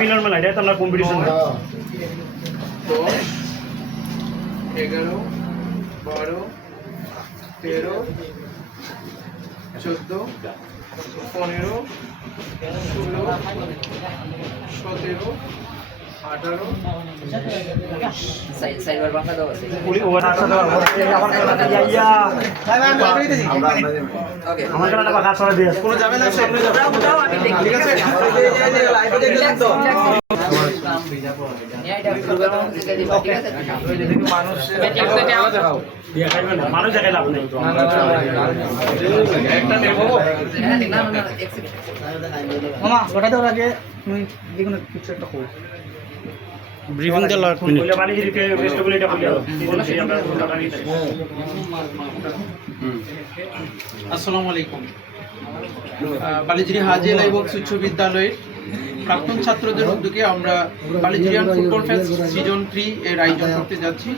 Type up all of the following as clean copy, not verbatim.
মিলন মেলা এটা তো আমরা কম্পিটিশন 10 11 12 13 14 15 16 17 18 সাইবার বাংলা দাও আছে পুলি ওভার আসা দেওয়ার পরে আমার খেলাটা যাইয়া ওকে আমার খেলাটা বাকা ছড়া দিয়ে কোনো ঝামেলা আছে দাও আমি দেখি ঠিক আছে লাইভে দেখলাম তো এটা প্রোগ্রাম থেকে দিবা ঠিক আছে মানুষ মানুষ জায়গায় লাভ নেই একটা নেব না এক সেকেন্ড মামা ওটা দেওয়ার আগে তুমি দেখুন কিছু একটা করো ব্রিফিং দে লাগ বলে বানি যদি বেস্ট বলে এটা বলে বলে সেই আমরা টাকা নিতে আসসালামু আলাইকুম বালিজিরি হাজি লাইবক্স উচ্চ বিদ্যালয়ের প্রাক্তন ছাত্রদের উদ্যোগে আমরা বালিজিরিয়ান ফুটবল ফেস্ট সিজন 3 এর আয়োজন করতে যাচ্ছি।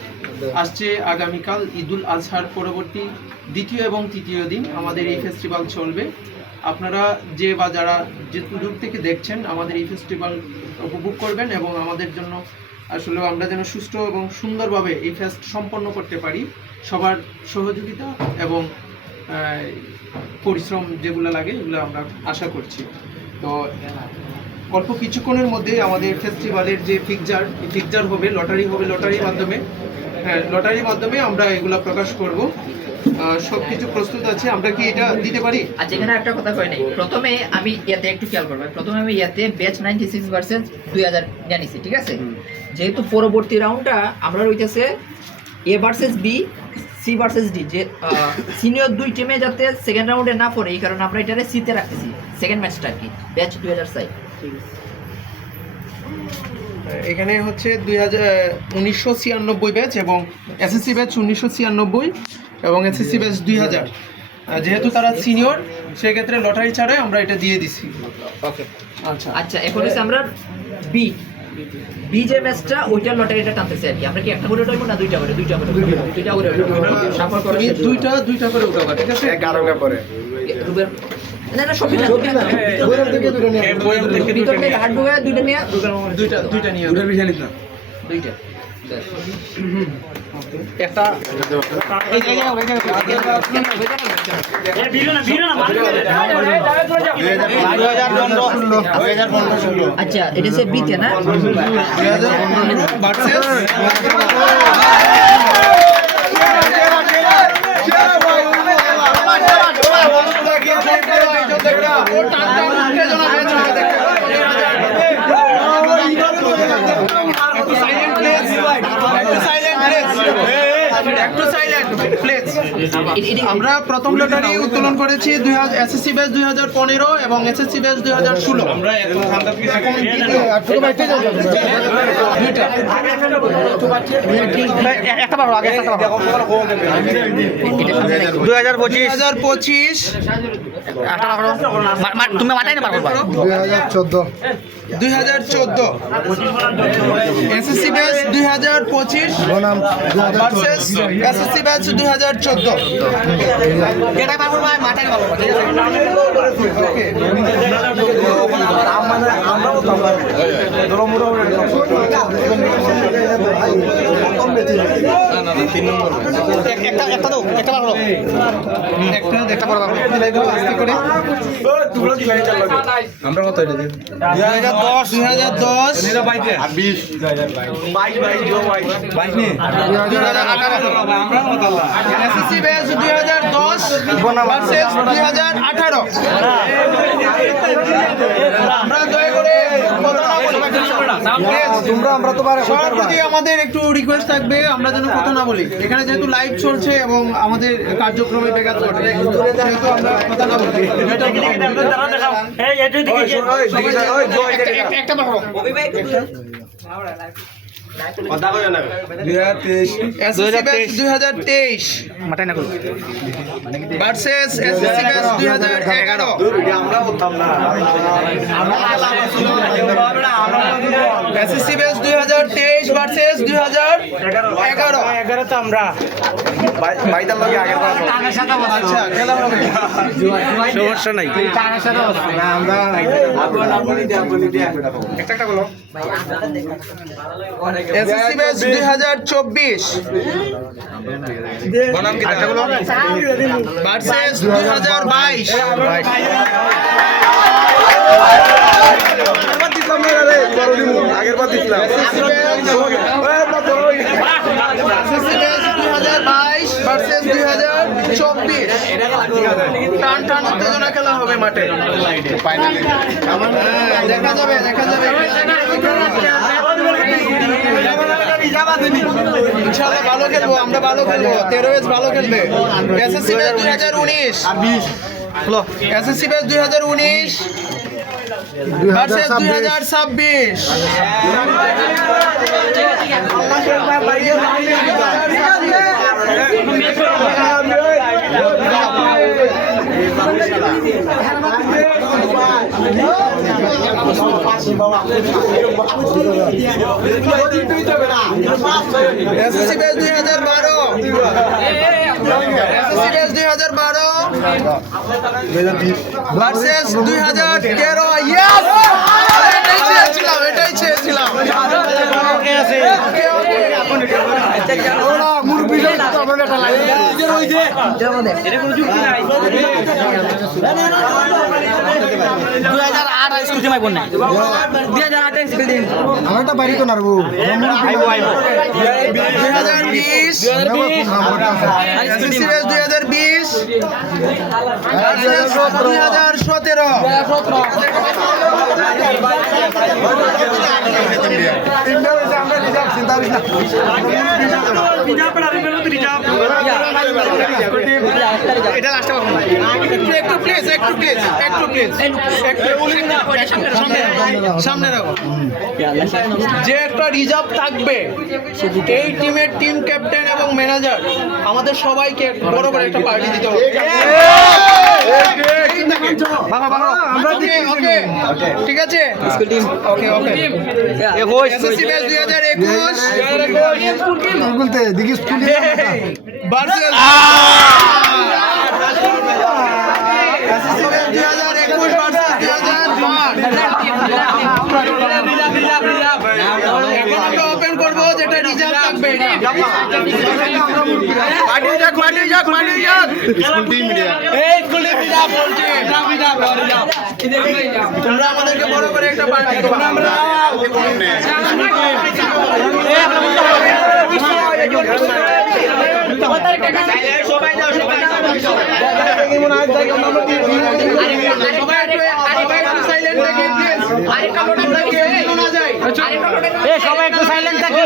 আসছে আগামীকাল ঈদুল আজহার পরবর্তী দ্বিতীয় এবং তৃতীয় দিন আমাদের এই ফেস্টিভ্যাল চলবে। আপনারা যে বা যারা যে দূর থেকে দেখছেন আমাদের এই ফেস্টিভ্যাল উপভোগ করবেন এবং আমাদের জন্য আসলে আমরা যেন সুষ্ঠু এবং সুন্দরভাবে এই ফেস্ট সম্পন্ন করতে পারি সবার সহযোগিতা এবং পরিশ্রম যেগুলো লাগে এগুলো আমরা আশা করছি। তো অল্প কিছুক্ষণের মধ্যে আমাদের ফেস্টিভ্যালের যে ফিকজার হবে লটারির মাধ্যমে আমরা এগুলা প্রকাশ করব। সব কিছু প্রস্তুত আছে, আমরা কি এটা দিতে পারি? আচ্ছা এখানে একটা কথা কই নাই, প্রথমে আমি ইয়াতে একটু খেয়াল করব, প্রথমে আমি ইয়াতে ব্যাচ 96 ভার্সেস 2000 জানিছি, ঠিক আছে? যেহেতু পরবর্তী রাউন্ডটা আমরা রইতেছে A versus B, C versus D, যে সিনিয়র দুই টিমে যাতে সেকেন্ড রাউন্ডে না পড়ে এই কারণে আমরা এটারে সিতে রাখতেছি সেকেন্ড ম্যাচটা কি ব্যাচ 2000 সাইড। এখানে হচ্ছে 1996 ব্যাচ এবং এসএসসি ব্যাচ 1996 এবং এসএসসি ব্যাচ 2000। যেহেতু তারা সিনিয়র সেক্ষেত্রে লটারি ছাড়াই আমরা এটা দিয়ে দিছি। ওকে আচ্ছা আচ্ছা, এখন হচ্ছে আমরা বি যে ম্যাচটা ওইটা লটারিটা টানতেছি আর কি। আমরা কি একটা করে উঠাবো না দুইটা করে সাফল করে দুইটা করে উঠাবো, ঠিক আছে? 11 পরে না না সবই না ভিতর থেকে হাত ঢুকে দুইটা নিয়ে দুইটা নিয়ে দুইটা একটা আচ্ছা এটা সে বিতে না আমরা প্রথম লটারি উত্তোলন করেছি এসএসসি ব্যাচ 2015 এবং এসএসসি ব্যাচ 2016। আমরা এখন 2025 তুমি মাথায় না পারো 2014 SSC batch 2025 versus SSC batch 2014। এটা পারবো না মাথায় পারবো ঠিক আছে আমরাও তো দরমুরা একটা দাও একটা পারবো একটা পারবো আস্তে করে। আমরা কত এটা 2010 আর 20 22 নি এসএসসি ব্যাচ 2010 ভার্সেস 2018। আমরা দয়া করে আমরা তো পারে সবার প্রতি আমাদের একটু রিকোয়েস্ট থাকবে আমরা যেন কথা না বলি। এখানে যেহেতু লাইভ চলছে এবং আমাদের কার্যক্রমে ব্যাঘাত ঘটে সেহেতু আমরা কথা না বলি। একটা পারবো এসএসসি ব্যাচ 2023 মাথায় না করো versus SSC batch 2011। SSC batch 2023 versus 2011। 11 তো আমরা বাইদার লগে আগের বার আচ্ছা খেলা হবে, সমস্যা নাই একটা বলো এসএসসি ব্যাচ 2024 বনাম কি একটা বলো ভার্সেস 2022। আগের বার দিছিলাম এসএসসি ব্যাচ 2022 ভার্সেস 2024। টান টান উত্তেজনা খেলা হবে মাঠে। হ্যাঁ, দেখা যাবে ইনশাআল্লাহ ভালো খেলবো, আমরা ভালো খেলবো, তেরোয়েজ ভালো খেলবে। SSC batch 2019 SSC batch 2019 versus 2026। SSC batch 2012 SSC batch 2012 versus 2013। Yes, এটাই চেয়েছিলাম। আমারটা বাড়ি তো নারবো 2020 এসএসসি ব্যাচ 2020 ভার্সেস 2017। আমরা রিজার্ভ চিন্তা করিস না এটা লাস্টে কথা না, একটু প্লিজ সামনে রাখো। যে একটা রিজার্ভ থাকবে, এই টিমের টিম ক্যাপ্টেন এবং ম্যানেজার আমাদের সবাইকে বড় করে একটা পার্টি দিতে হবে। ওকে ঠিক আছে, ওকে এসএসসি ব্যাচ 2021 বলতে দেখি school versus SSC batch 2021 versus 2005। এখন আমরা ওপেন করব যেটা রিজার্ভ থাকবে। তোমরা আমাদেরকে বড় করে একটা পার্টি সবাই একটু সাইলেন্ট থাকি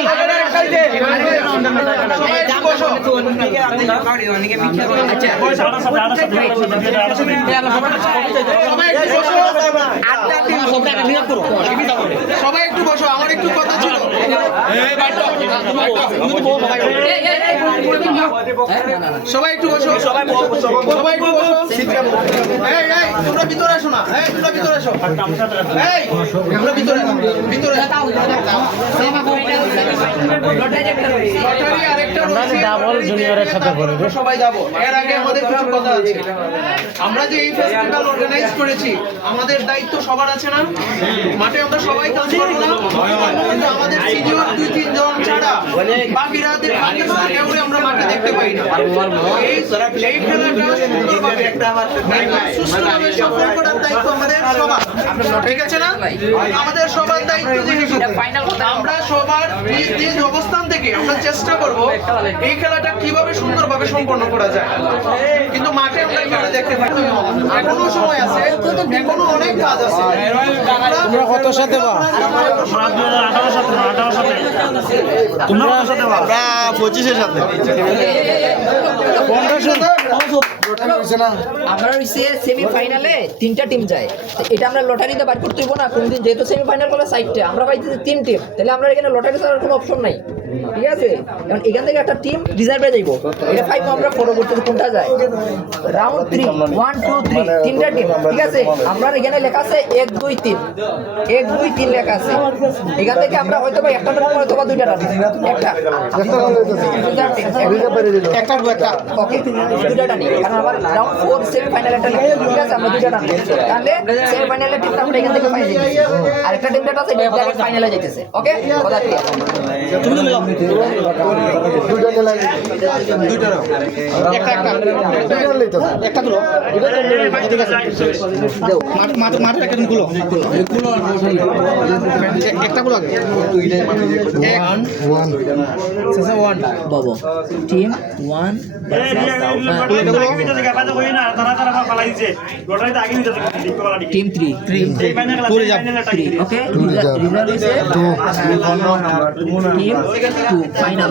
সবাই একটু বসো, আমার একটু কথা ছিল। সবাই একটু বসো, সবাই একটু বসো। এই তোমরা ভিতরে আসো না, তোমরা ভিতরে আসো, তোমরা ভিতরে লটারি আরেকটা ডাবল জুনিয়রের সাথে করবে, সবাই যাবো। এর আগে আমাদের কিছু কথা আছে। আমরা যে এই ফেস্টিভ্যাল অর্গানাইজ করেছি, আমাদের দায়িত্ব সবার আছে না? মাঠে আমরা সবাই কাজ করবো না, কিন্তু আমাদের সিনিয়র 2-3 জন ছাড়া বাকিরাদের কেউরে আমরা মাঠে দেখতে পাই না। এই খেলাটা সুন্দরভাবে সুষ্ঠুভাবে সফল করার দায়িত্ব আমাদের সবার, ঠিক আছে না? আমাদের সবার দায়িত্ব যেহেতু আমরা সবার নিজ নিজ অবস্থান থেকে আমরা চেষ্টা করব এই খেলাটা কিভাবে সুন্দরভাবে সম্পন্ন করা যায়। কিন্তু মাঠে আমরা খেলা দেখতে পাই না, এখনো সময় আছে, এখনো অনেক কাজ আছে। তোমরা কত সাথে বা তোমরা 18 সাথে আমরা 25 এর সাথে আমরা হইছে সেমিফাইনালে 3টা টিম যায়, তো এটা আমরা লটারিতে বার করতে হইব না কোনদিন, যেহেতু সেমিফাইনাল বলে 6টা, আমরা পাইতেছি 3 টিম, তাহলে আমরা এখানে লটারি ছাড়ার কোনো অপশন নাই, ঠিক আছে? এখন এখান থেকে একটা টিম রিজার্ভে যাইব, এটা 5 আমরা পরবর্তীতে কোনটা যায় রাউন্ড 3 1 2 3 তিনটা টিম, ঠিক আছে? আমরা এখানে লেখা আছে 1 2 3 1 2 3 লেখা আছে, এখান থেকে আমরা হয়তো বা একটা টার্ন হয়তো বা দুইটা টার্ন, একটা ওকে দুইটা টার্ন, কারণ আমার রাউন্ড 4 সেমিফাইনাল একটা লেখা, ঠিক আছে? আমরা দুইটা টার্ন, তাহলে সেমিফাইনালের টিমটা আমরা এখান থেকে পাই যাই, আর একটা টিম যেটা আছে এটা ডাইরেক্ট ফাইনালে যাইতেছে। ওকে, কথা ক্লিয়ার? বাবু টিম 1 টিম 3 ওকে, রিজার্ভ হইছে টিম 2 ফাইনাল।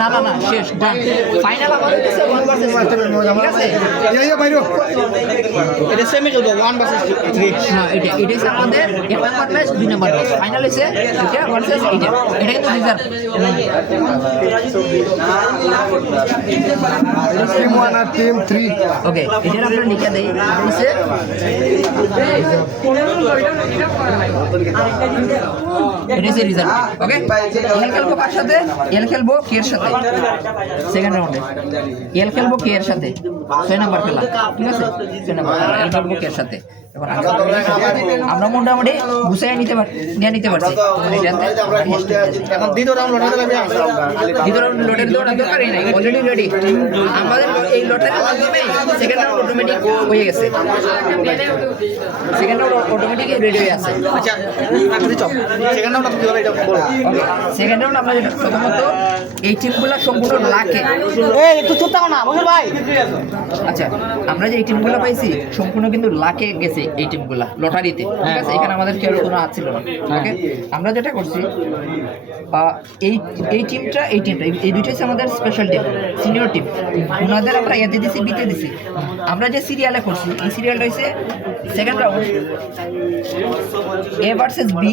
না না না শেষ ডান, ফাইনাল আমাদের হইছে 1 ভার্সেস 2, ঠিক আছে? এটা সেমি খেলবো 1 ভার্সেস 3। হ্যাঁ, এটা হচ্ছে আমাদের 1 number match 2 number match, final হইছে এটা ভার্সেস এটা, এটা কিন্তু রিজার্ভ। টিম 1 আর টিম 3 ওকে, এটা আমরা লিখে দেই, হইছে এটা হচ্ছে রিজার্ভ। ওকে, এল খেলবো কার সাথে? এল খেলবো কে এর সাথে সেকেন্ড রাউন্ডে, এল খেলবো কে এর সাথে 6 নাম্বার খেলা, ঠিক আছে? 6 নাম্বার এল খেলবো কে এর সাথে। এখন আমরা মোটামুটি গুছাই নিতে পারছি। এখন দ্বিতীয় রাউন্ড লটারি লাগবে, দ্বিতীয় রাউন্ড লটারি দেওয়ার দরকারই নাই, অলরেডি রেডি। আমাদের এই লটারির মাধ্যমে সেকেন্ড রাউন্ড অটোমেটিক হয়ে গেছে, সেকেন্ড রাউন্ড অটোমেটিক রেডি হয়ে আছে। আচ্ছা সেকেন্ড রাউন্ড কিভাবে এটা বলো? ওকে, সেকেন্ড রাউন্ড আমরা যেটা প্রথমত এই টিমগুলো সম্পূর্ণ লাখে, এই একটু চুপ থাকো না বসুর ভাই। আচ্ছা আমরা যে এই টিমগুলো পাইছি সম্পূর্ণ কিন্তু লাখে গেছে এই টিমগুলো লটারিতে, ঠিক আছে? এখানে আমাদের কেউ কোনো হাত ছিল না। ওকে, আমরা যেটা করছি এই টিমটা এই দুইটা হচ্ছে আমাদের স্পেশাল টিম, সিনিয়র টিম, ওনাদের আমরা এতে দিছি বিতে দিছি। আমরা যে সিরিয়ালে করছি এই সিরিয়ালটা হচ্ছে সেকেন্ড রাউন্ড এ ভার্সেস বি,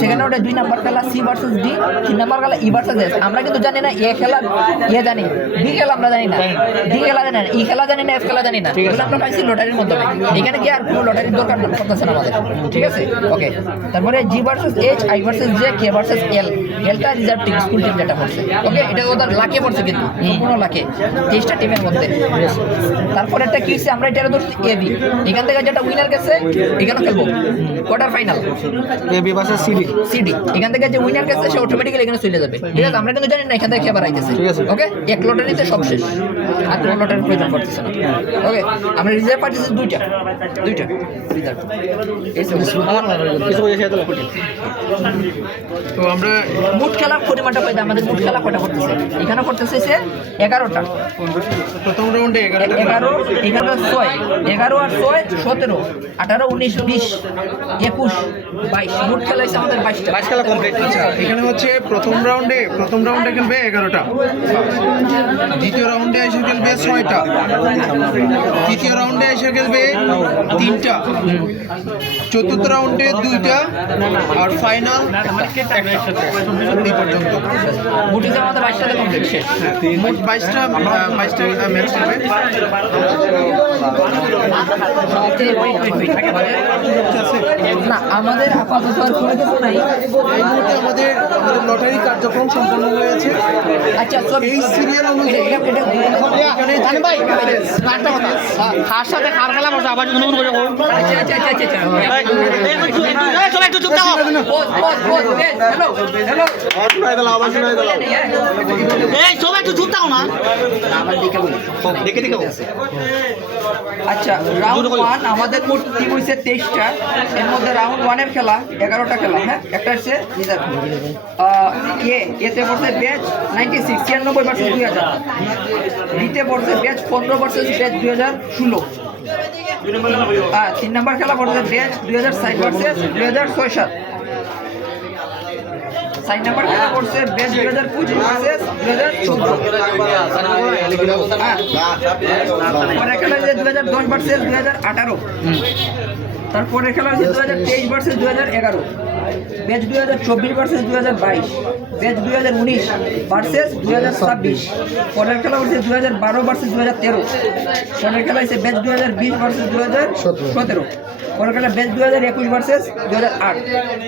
সেকেন্ড রাউন্ডে 2 নাম্বার খেলা সি ভার্সেস ডি, 3 নাম্বার খেলা ই ভার্সেস এস। আমরা কিন্তু জানি না এ খেলা এ জানি, বি খেলা আমরা জানি না, ডি খেলা জানি না, ই খেলা জানি না, এফ খেলা জানি না, এগুলো আমরা পাইছি লটারির মাধ্যমে। এখানে কি আর কোনো লটারির দরকার পড়তেছে না আমাদের, ঠিক আছে? ওকে, তারপরে G versus H, I versus J, K versus L, এলটা রিজার্ভ টিম, স্কুল টিম যেটা পড়ছে। ওকে, এটা ওদের লাখে পড়ছে কিন্তু সম্পূর্ণ লাখে 23টা টিমের মধ্যে। তারপরে একটা কি হচ্ছে আমরা এটা ধরছি এ বি, এখান থেকে যেটা উইনার গেছে এখানে খেলবো quarter final A B versus CD, CD, এখান থেকে যে উইনার গেছে সে অটোমেটিক্যালি এখানে চলে যাবে, ঠিক আছে? আমরা কিন্তু জানি না এখান থেকে খেবার আইতেছে, ঠিক আছে? ওকে, এক লটারিতে সব শেষ, আর কোনো লটারির প্রয়োজন পড়তেছে না। ওকে, আমরা রিজার্ভ পাইতেছি দুইটা রিজার্ভ। তো আমরা মোট খেলার পরিমাণটা পাইতে আমাদের মোট খেলা কটা করতেছে? এখানে করতেছে 11টা, প্রথম রাউন্ডে 11টা 11 11 6 11 আর 6 17 18 19 20 21 22 মোট খেলা হচ্ছে আমাদের 22টা। 22 খেলা কমপ্লিট। আচ্ছা, এখানে হচ্ছে প্রথম রাউন্ডে খেলবে 11টা, দ্বিতীয় রাউন্ডে এসে খেলবে 6টা, তৃতীয় রাউন্ডে এসে খেলবে 3টা, চতুর্থ রাউন্ডে 2টা, আর ফাইনাল এই পর্যন্ত মোট হিসেবে আমাদের 22টা কমপ্লিট শেষ। মোট 22টা ম্যাচ খেলবে। না আমাদের আপাতত আর কোনো কিছু নাই। এই মুহূর্তে আমাদের লটারি কার্যক্রম সম্পন্ন হয়েছে। আচ্ছা এই সিরিয়াল অনুযায়ী জানেন ভাই একটা কথা, খার সাথে খার খেলা বসে আবার নতুন করে করুন। সবাই একটু চুপ থাকো। এই সবাই একটু চুপ থাকো না, দেখে দেখে। আচ্ছা, রাউন্ড 1 আমাদের মোট টিম হইছে 23টা, এর মধ্যে রাউন্ড 1 এর খেলা 11টা খেলা, হ্যাঁ, একটা হচ্ছে রিজার্ভ। এতে পড়ছে ব্যাচ 96 96 ভার্সেস 2000, বিতে পড়ছে ব্যাচ 15 ভার্সেস ব্যাচ 2016, আর 3 নাম্বার খেলা পড়ছে ব্যাচ 2007 ভার্সেস 2006-7, 4 নাম্বার খেলা করছে ব্যাচ 2025 ভার্সেস 2014। পরে খেলা হয়েছে 2010 ভার্সেস 2018। তারপরে খেলা হয়েছে 2023 versus 2011, batch 2024 versus 2022, batch 2019 versus 2026। পরের খেলা হয়েছে 2012 ভার্সেস 2013। পরের খেলা হয়েছে ব্যাচ 2020 ভার্সেস 2017। পরের খেলা ব্যাচ 2021 ভার্সেস 2008।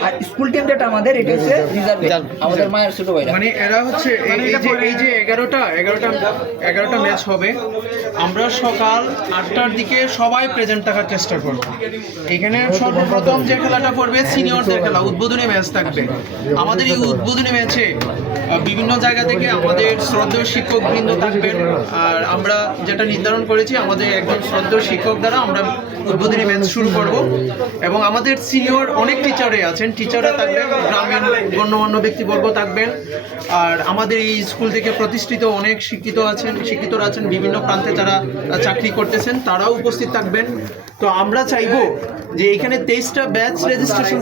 আর স্কুল টিম যেটা আমাদের এটা হচ্ছে রিজার্ভ, আমাদের মায়ের ছোট ভাইরা। মানে এরা হচ্ছে এই যে 11টা ম্যাচ হবে, আমরা সকাল 8টার দিকে সবাই প্রেজেন্ট থাকার চেষ্টা করব। এখানে সর্বপ্রথম যে খেলাটা পড়বে সিনিয়রদের খেলা, উদ্বোধনী ম্যাচ থাকবে। আমাদের এই উদ্বোধনী ম্যাচে বিভিন্ন জায়গা থেকে আমাদের শ্রদ্ধেয় শিক্ষকবৃন্দ থাকবেন। আর আমরা যেটা নির্ধারণ করেছি, আমাদের একজন শ্রদ্ধেয় শিক্ষক দ্বারা আমরা উদ্বোধনী ম্যাচ শুরু করব। এবং আমাদের সিনিয়র অনেক টিচারে আছেন, টিচাররা থাকবেন, গ্রামীণ গণ্যমান্য ব্যক্তিবর্গ থাকবেন। আর আমাদের এই স্কুল থেকে প্রতিষ্ঠিত অনেক শিক্ষিতরা আছেন বিভিন্ন প্রান্তে যারা চাকরি করতেছেন, তারাও উপস্থিত থাকবেন। তো আমরা চাইবো যে এখানে 23টা ব্যাচ রেজিস্ট্রেশন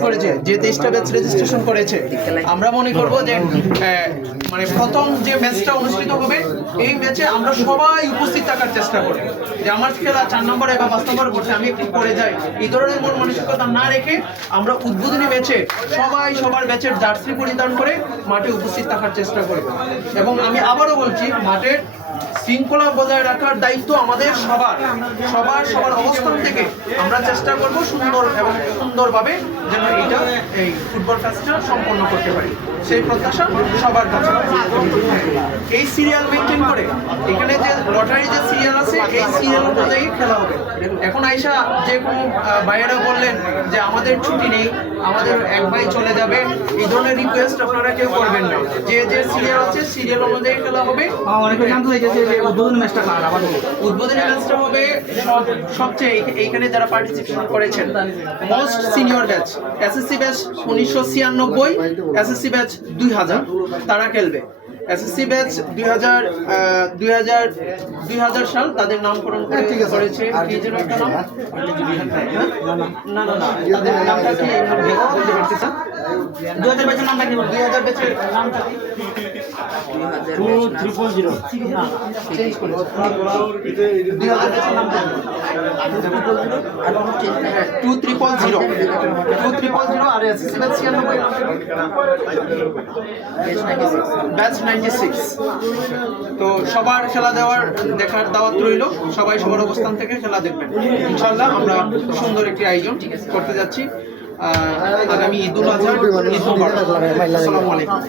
করেছে, আমরা মনে করব যে মানে প্রথম যে ম্যাচটা অনুষ্ঠিত হবে এই ম্যাচে আমরা সবাই উপস্থিত থাকার চেষ্টা করি। যে আমার খেলা 4 নম্বরে বা 5 নম্বরে করছে, আমি একটু পরে যাই, এই ধরনের মন মানসিকতা না রেখে আমরা উদ্বোধনী ম্যাচে সবাই সবার ব্যাচের জার্সি পরিধান করে মাঠে উপস্থিত থাকার চেষ্টা করব। এবং আমি আবারও বলছি, মাঠের শৃঙ্খলা বজায় রাখার দায়িত্ব আমাদের সবার অবস্থান থেকে আমরা চেষ্টা করব সুন্দরভাবে যেন এই ফুটবল ম্যাচটা সম্পন্ন করতে পারি, সেই প্রত্যাশা সবার কাছে। এই সিরিয়াল মেনটেন করে এখানে যে লটারি যে সিরিয়াল আছে, এই সিরিয়াল অনুযায়ী খেলা হবে। এখন আইসা যে কোনো ভাইয়েরা বললেন যে আমাদের ছুটি নেই, আমাদের এক ভাই চলে যাবে, এই ধরনের রিকোয়েস্ট আপনারা কেউ করবেন না। যে সিরিয়াল আছে সিরিয়াল অনুযায়ী খেলা হবে। অনেকে জানতে চাইছে যে উদ্বোধনী ম্যাচটা কার আবার উদ্বোধনী ম্যাচটা হবে সবচেয়ে এইখানে যারা পার্টিসিপেশন করেছেন most senior batch, SSC batch 1996, SSC batch 2000 তারা খেলবে। এসএসসি ব্যাচ 2000 সাল তাদের নামকরণ করেছে। কি যেন একটা নাম? না তাদের নামটা কি বলতে পারতেছ? 2000 ব্যাচের নামটা কি? 2000 ব্যাচের নামটা কি? 2300 চেঞ্জ করে 2000 ব্যাচের নামটা কি? 2300 আর এসএসসি ব্যাচ 96 ব্যাচ 96। তো সবার খেলা দেখার দাওয়াত রইল, সবাই সবার অবস্থান থেকে খেলা দেখবেন। ইনশাআল্লাহ আমরা সুন্দর একটি আয়োজন করতে যাচ্ছি আগামী ঈদুল আজহা। ঈদ মোবারক। আসসালামু আলাইকুম।